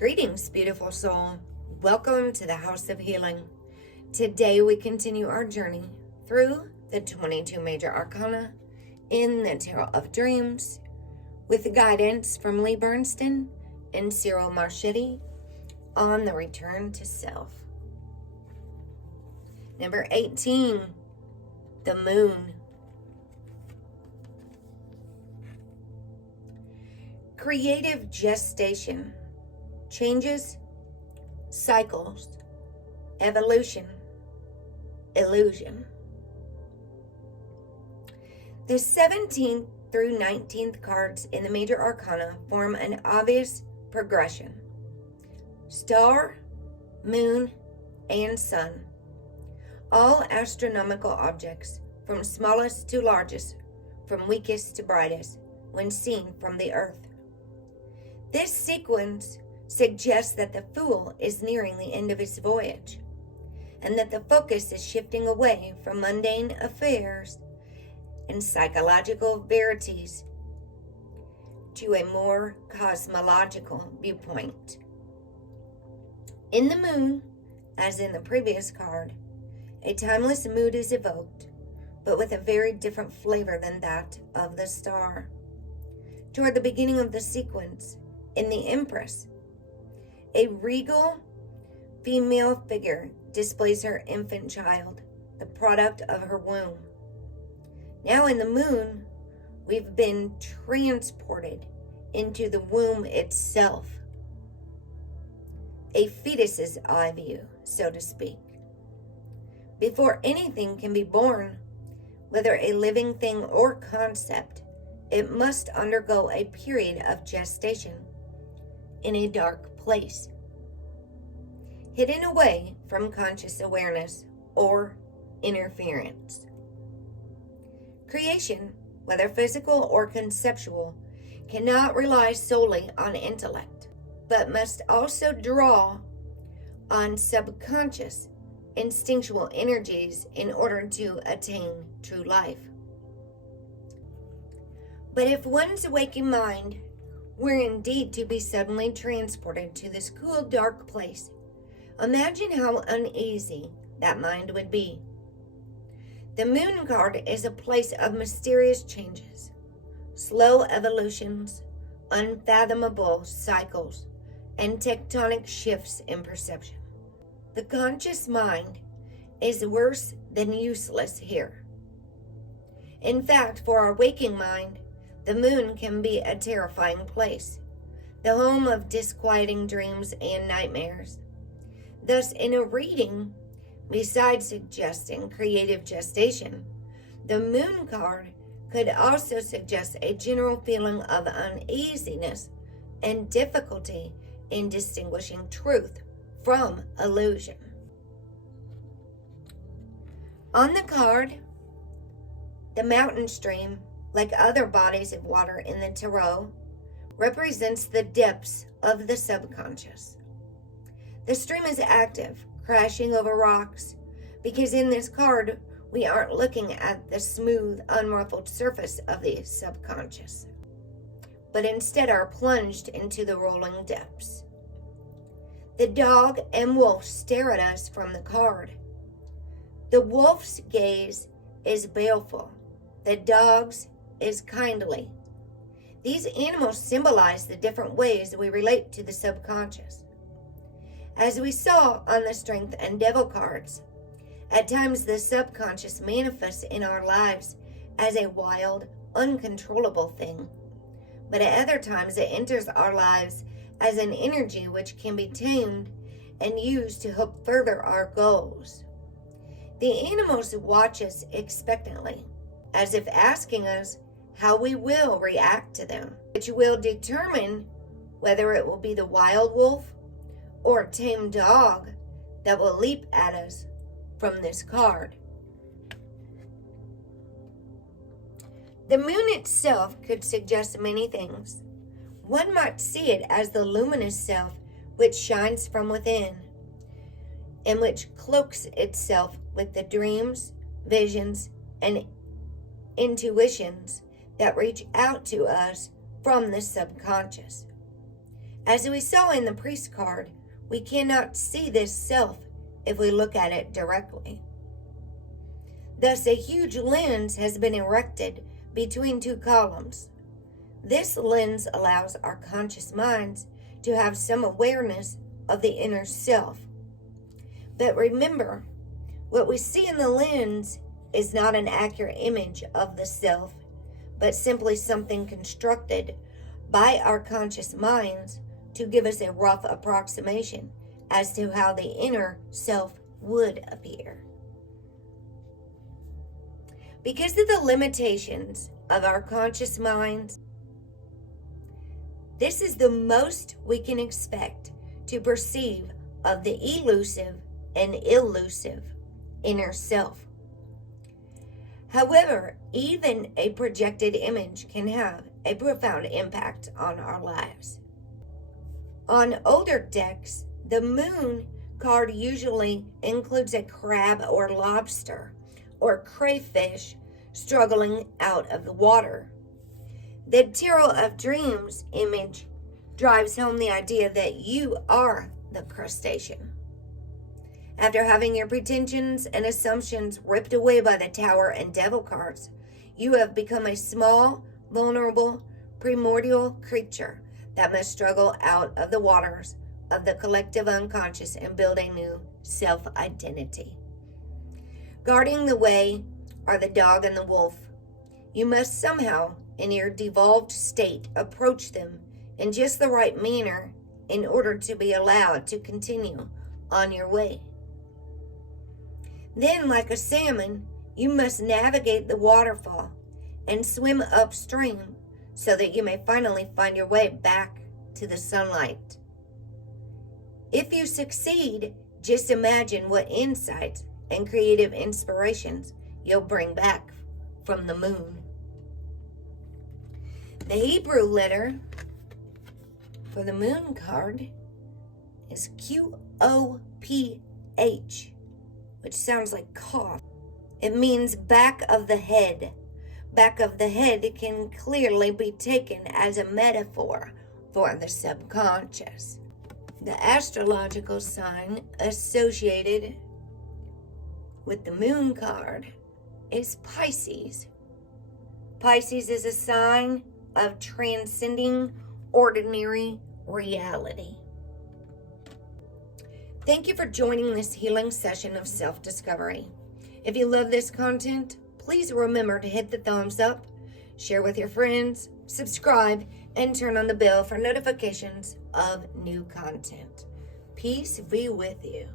Greetings, beautiful soul. Welcome to the House of Healing. Today we continue our journey through the 22 major arcana in the Tarot of Dreams with guidance from Lee Bernstein and Cyril Marchetti on the return to self. Number 18, the moon. Creative gestation. Changes, cycles, evolution, illusion. The 17th through 19th cards in the major arcana form an obvious progression. Star, moon, and sun. All astronomical objects, from smallest to largest, from weakest to brightest, when seen from the earth. This sequence suggests that the Fool is nearing the end of his voyage, and that the focus is shifting away from mundane affairs and psychological verities to a more cosmological viewpoint. In the moon, as in the previous card, a timeless mood is evoked, but with a very different flavor than that of the star. Toward the beginning of the sequence, in the Empress, a regal female figure displays her infant child, the product of her womb. Now in the moon, we've been transported into the womb itself. A fetus's eye view, so to speak. Before anything can be born, whether a living thing or concept, it must undergo a period of gestation in a dark place, hidden away from conscious awareness or interference. Creation, whether physical or conceptual, cannot rely solely on intellect, but must also draw on subconscious, instinctual energies in order to attain true life. But if one's waking mind were indeed to be suddenly transported to this cool, dark place, imagine how uneasy that mind would be. The moon card is a place of mysterious changes, slow evolutions, unfathomable cycles, and tectonic shifts in perception. The conscious mind is worse than useless here. In fact, for our waking mind, the moon can be a terrifying place, the home of disquieting dreams and nightmares. Thus, in a reading, besides suggesting creative gestation, the moon card could also suggest a general feeling of uneasiness and difficulty in distinguishing truth from illusion. On the card, the mountain stream, like other bodies of water in the tarot, represents the depths of the subconscious. The stream is active, crashing over rocks, because in this card, we aren't looking at the smooth, unruffled surface of the subconscious, but instead are plunged into the rolling depths. The dog and wolf stare at us from the card. The wolf's gaze is baleful. The dog's is kindly. These animals symbolize the different ways we relate to the subconscious. As we saw on the Strength and Devil cards, at times the subconscious manifests in our lives as a wild, uncontrollable thing, but at other times it enters our lives as an energy which can be tamed and used to help further our goals. The animals watch us expectantly, as if asking us how we will react to them, which will determine whether it will be the wild wolf or tame dog that will leap at us from this card. The moon itself could suggest many things. One might see it as the luminous self which shines from within, and which cloaks itself with the dreams, visions, and intuitions that reach out to us from the subconscious. As we saw in the priest card, we cannot see this self if we look at it directly. Thus, a huge lens has been erected between two columns. This lens allows our conscious minds to have some awareness of the inner self. But remember, what we see in the lens is not an accurate image of the self, but simply something constructed by our conscious minds to give us a rough approximation as to how the inner self would appear. Because of the limitations of our conscious minds, this is the most we can expect to perceive of the elusive and elusive inner self. However, even a projected image can have a profound impact on our lives. On older decks, the moon card usually includes a crab or lobster or crayfish struggling out of the water. The Tarot of Dreams image drives home the idea that you are the crustacean. After having your pretensions and assumptions ripped away by the Tower and Devil cards, you have become a small, vulnerable, primordial creature that must struggle out of the waters of the collective unconscious and build a new self-identity. Guarding the way are the dog and the wolf. You must somehow, in your devolved state, approach them in just the right manner in order to be allowed to continue on your way. Then, like a salmon, you must navigate the waterfall and swim upstream so that you may finally find your way back to the sunlight. If you succeed, just imagine what insights and creative inspirations you'll bring back from the moon. The Hebrew letter for the moon card is QOPH, which sounds like cough. It means back of the head. Back of the head can clearly be taken as a metaphor for the subconscious. The astrological sign associated with the moon card is Pisces. Pisces is a sign of transcending ordinary reality. Thank you for joining this healing session of self-discovery. If you love this content, please remember to hit the thumbs up, share with your friends, subscribe, and turn on the bell for notifications of new content. Peace be with you.